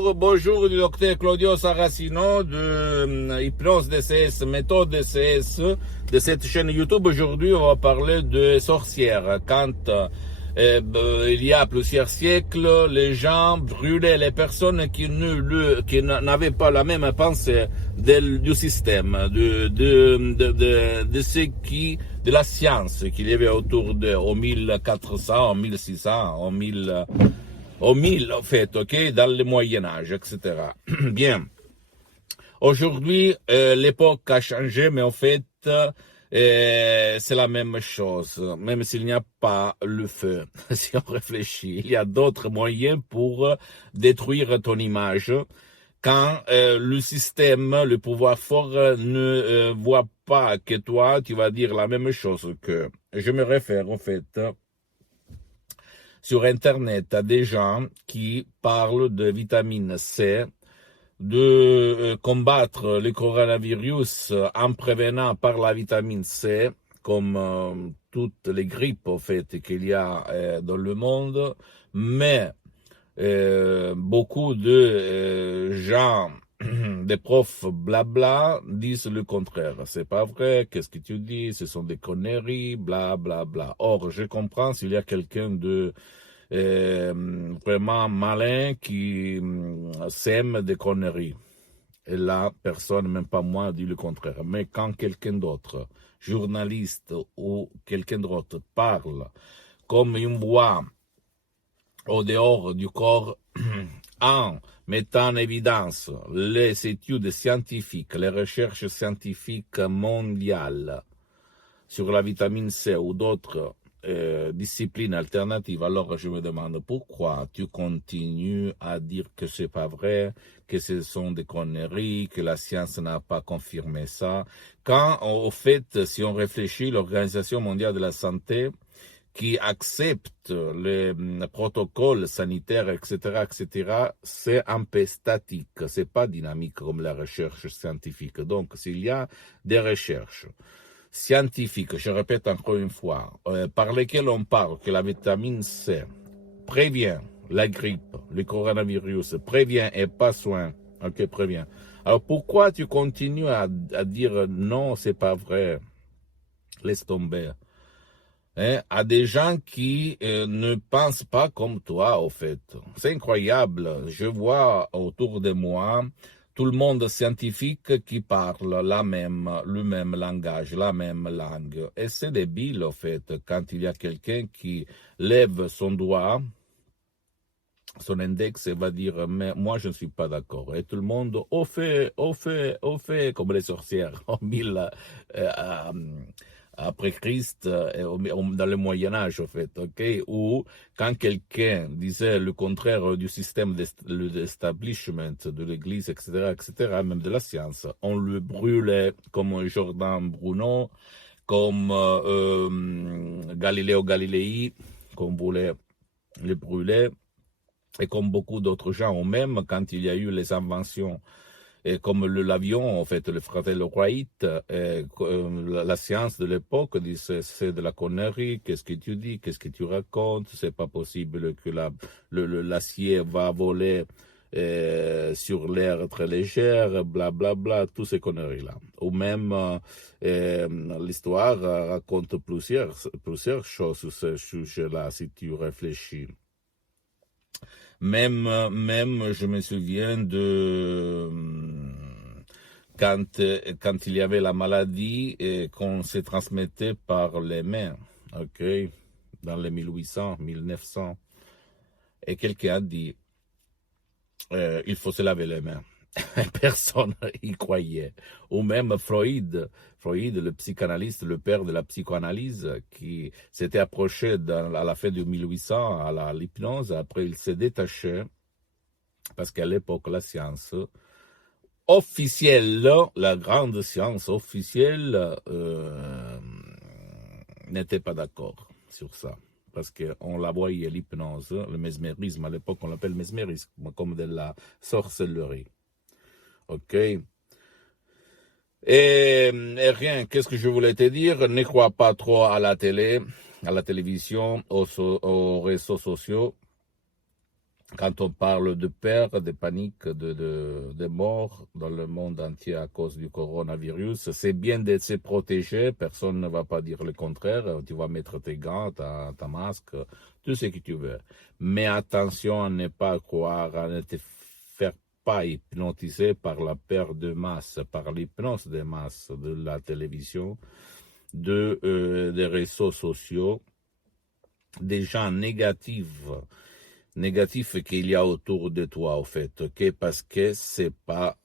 bonjour du docteur Claudio Saracino de Hypnose DCS, méthode DCS de cette chaîne YouTube. Aujourd'hui, on va parler de sorcières. Quand il y a plusieurs siècles, les gens brûlaient les personnes qui n'avaient pas la même pensée du système, de ce qui, de la science qu'il y avait autour d'eux, au 1400, au 1600, au 1000, en fait, ok, dans le Moyen-Âge, etc. Bien. Aujourd'hui, l'époque a changé, mais en fait, c'est la même chose, même s'il n'y a pas le feu. Si on réfléchit, il y a d'autres moyens pour détruire ton image. Quand le système, le pouvoir fort ne voit pas que toi, tu vas dire la même chose que. Je me réfère, en fait, sur Internet à des gens qui parlent de vitamine C, de combattre le coronavirus en prévenant par la vitamine C, comme toutes les grippes en fait qu'il y a dans le monde, mais beaucoup de gens, des profs blabla, disent le contraire. C'est pas vrai, qu'est-ce que tu dis, ce sont des conneries, bla bla bla. Or, je comprends s'il y a quelqu'un de vraiment malin qui sème des conneries. Et là, personne, même pas moi, dit le contraire. Mais quand quelqu'un d'autre, journaliste ou quelqu'un d'autre, parle comme une voix au dehors du corps, en mettant en évidence les études scientifiques, les recherches scientifiques mondiales sur la vitamine C ou d'autres disciplines alternatives, alors je me demande pourquoi tu continues à dire que c'est pas vrai, que ce sont des conneries, que la science n'a pas confirmé ça, quand au fait, si on réfléchit, l'Organisation mondiale de la santé qui accepte les protocoles sanitaires, etc., c'est un peu statique, c'est pas dynamique comme la recherche scientifique. Donc, s'il y a des recherches scientifiques, je répète encore une fois, par lesquelles on parle que la vitamine C prévient la grippe, le coronavirus, prévient et pas soin, ok, prévient. Alors, pourquoi tu continues à dire non, c'est pas vrai, laisse tomber? À des gens qui ne pensent pas comme toi, au fait. C'est incroyable. Je vois autour de moi tout le monde scientifique qui parle le même langage, la même langue. Et c'est débile, au fait, quand il y a quelqu'un qui lève son doigt, son index, et va dire, mais moi, je ne suis pas d'accord. Et tout le monde, au fait, comme les sorcières, en mille, après Christ, dans le Moyen-Âge, en fait, ok, ou quand quelqu'un disait le contraire du système d'establishment de l'Église, etc., même de la science, on le brûlait comme Jordan Bruno, comme Galiléo Galilei, qu'on voulait le brûler, et comme beaucoup d'autres gens, ou même quand il y a eu les inventions et comme l'avion, en fait, le Fratello Wright, la science de l'époque dit c'est de la connerie, qu'est-ce que tu dis, qu'est-ce que tu racontes, c'est pas possible que l'acier va voler sur l'air très légère, bla bla bla, toutes ces conneries-là. Ou même l'histoire raconte plusieurs choses sur ce sujet-là, si tu réfléchis. Même, je me souviens de quand il y avait la maladie et qu'on se transmettait par les mains, ok, dans les 1800, 1900, et quelqu'un a dit, il faut se laver les mains. Personne y croyait. Ou même Freud, le psychanalyste, le père de la psychoanalyse, qui s'était approché à la fin de 1800 à l'hypnose. Après, il s'est détaché parce qu'à l'époque, la science officielle, la grande science officielle, n'était pas d'accord sur ça. Parce qu'on la voyait, l'hypnose, le mesmérisme, à l'époque on l'appelle mesmérisme, comme de la sorcellerie. Ok. Et rien, qu'est-ce que je voulais te dire? Ne crois pas trop à la télé, à la télévision, aux réseaux sociaux. Quand on parle de peur, de panique, de mort dans le monde entier à cause du coronavirus, c'est bien de se protéger. Personne ne va pas dire le contraire. Tu vas mettre tes gants, ta masque, tout ce que tu veux. Mais attention à ne pas croire, à ne te faire pas hypnotiser par la peur de masse, par l'hypnose de masse de la télévision, des réseaux sociaux, des gens négatifs qu'il y a autour de toi, au fait, ok? Parce que c'est pas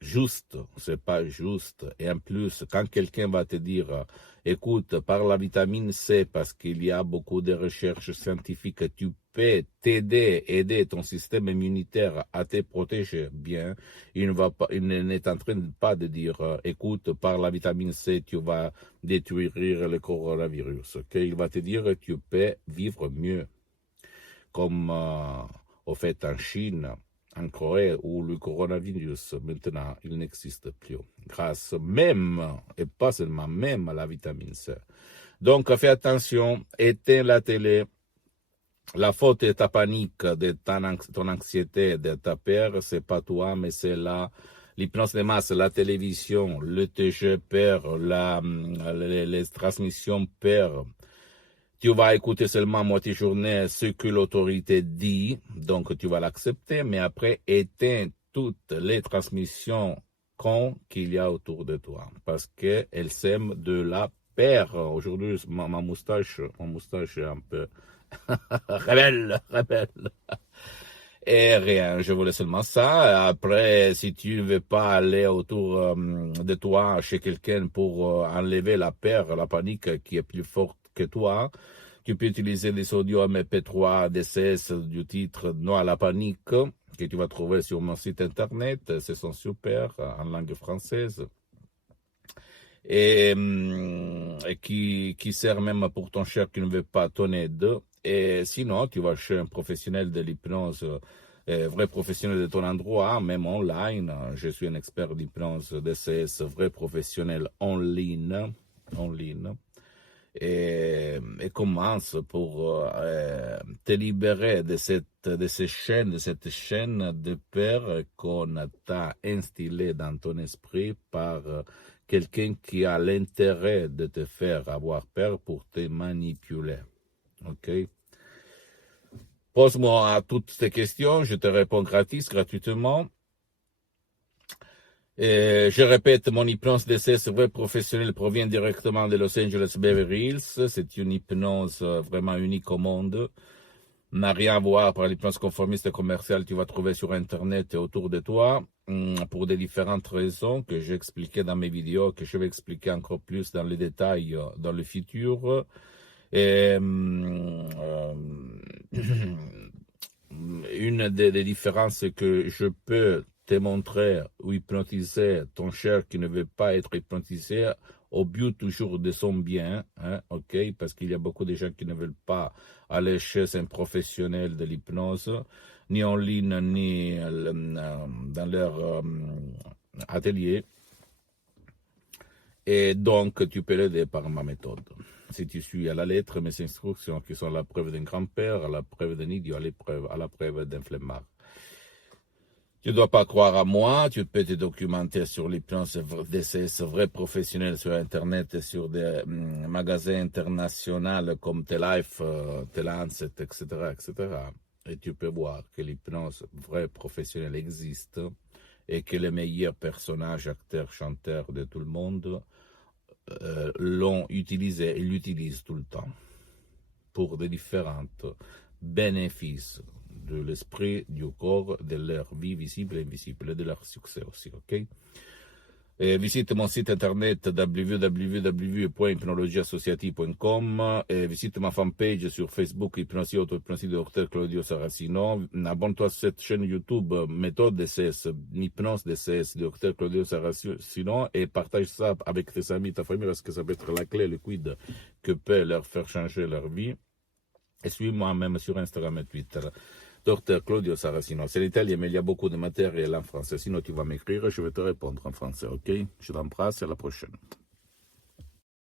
juste, c'est pas juste. Et en plus, quand quelqu'un va te dire, écoute, par la vitamine C, parce qu'il y a beaucoup de recherches scientifiques, tu peux aider ton système immunitaire à te protéger bien. Il n'est en train pas de dire, écoute, par la vitamine C, tu vas détruire le coronavirus, ok? Il va te dire, tu peux vivre mieux comme au fait en Chine, en Corée, où le coronavirus, maintenant, il n'existe plus, grâce même, et pas seulement, même à la vitamine C. Donc, fais attention, éteins la télé. La faute de ta panique, de ton anxiété, de ta peur, c'est pas toi, mais c'est l'hypnose de masse, la télévision, le TG peur, les transmissions peur. Tu vas écouter seulement à moitié journée ce que l'autorité dit, donc tu vas l'accepter, mais après, éteins toutes les transmissions qu'il y a autour de toi, parce qu'elles sèment de la peur. Aujourd'hui, mon moustache est un peu rebelle. Et rien, je voulais seulement ça. Après, si tu ne veux pas aller autour de toi, chez quelqu'un pour enlever la peur, la panique qui est plus forte que toi, tu peux utiliser les audios MP3 DCS du titre Non à la panique, que tu vas trouver sur mon site internet. Ce sont super en langue française. Et qui sert même pour ton cher qui ne veut pas ton aide. Et sinon, tu vas chez un professionnel de l'hypnose, vrai professionnel de ton endroit, même online. Je suis un expert d'hypnose DCS, vrai professionnel en ligne. Et commence pour te libérer de cette chaîne de peur qu'on t'a instillée dans ton esprit par quelqu'un qui a l'intérêt de te faire avoir peur pour te manipuler. Ok? Pose-moi toutes ces questions, je te réponds gratuitement. Et je répète, mon hypnose DCS vrai professionnel provient directement de Los Angeles Beverly Hills. C'est une hypnose vraiment unique au monde. N'a rien à voir par l'hypnose conformiste commerciale que tu vas trouver sur Internet et autour de toi, pour des différentes raisons que j'ai expliquées dans mes vidéos, que je vais expliquer encore plus dans les détails dans le futur. Et, une des différences que je peux te montrer ou hypnotiser ton cher qui ne veut pas être hypnotisé au but toujours de son bien, hein, ok, parce qu'il y a beaucoup de gens qui ne veulent pas aller chez un professionnel de l'hypnose, ni en ligne, ni dans leur atelier. Et donc, tu peux l'aider par ma méthode. Si tu suis à la lettre mes instructions qui sont la preuve d'un grand-père, à la preuve d'un idiot, à la preuve d'un flemmard. Tu ne dois pas croire à moi, tu peux te documenter sur l'hypnose DCS vrai professionnel sur Internet et sur des magasins internationaux comme T-Life, T-Lancet, etc., etc. Et tu peux voir que l'hypnose vrai professionnel existe et que les meilleurs personnages, acteurs, chanteurs de tout le monde l'ont utilisé et l'utilisent tout le temps pour de différents bénéfices de l'esprit, du corps, de leur vie visible et invisible et de leur succès aussi, ok? Et visite mon site internet www.hypnologieassociative.com et visite ma fanpage sur Facebook Hypnosie Auto-Hypnosie de Dr Claudio Saracino. Abonne-toi à cette chaîne YouTube Méthode DCS, Hypnose DCS de Dr Claudio Saracino et partage ça avec tes amis, ta famille parce que ça peut être la clé liquide que peut leur faire changer leur vie. Et suis-moi même sur Instagram et Twitter. Dr Claudio Saracino. C'est l'italien, mais il y a beaucoup de matériel en français. Sinon, tu vas m'écrire et je vais te répondre en français, ok? Je t'embrasse et à la prochaine.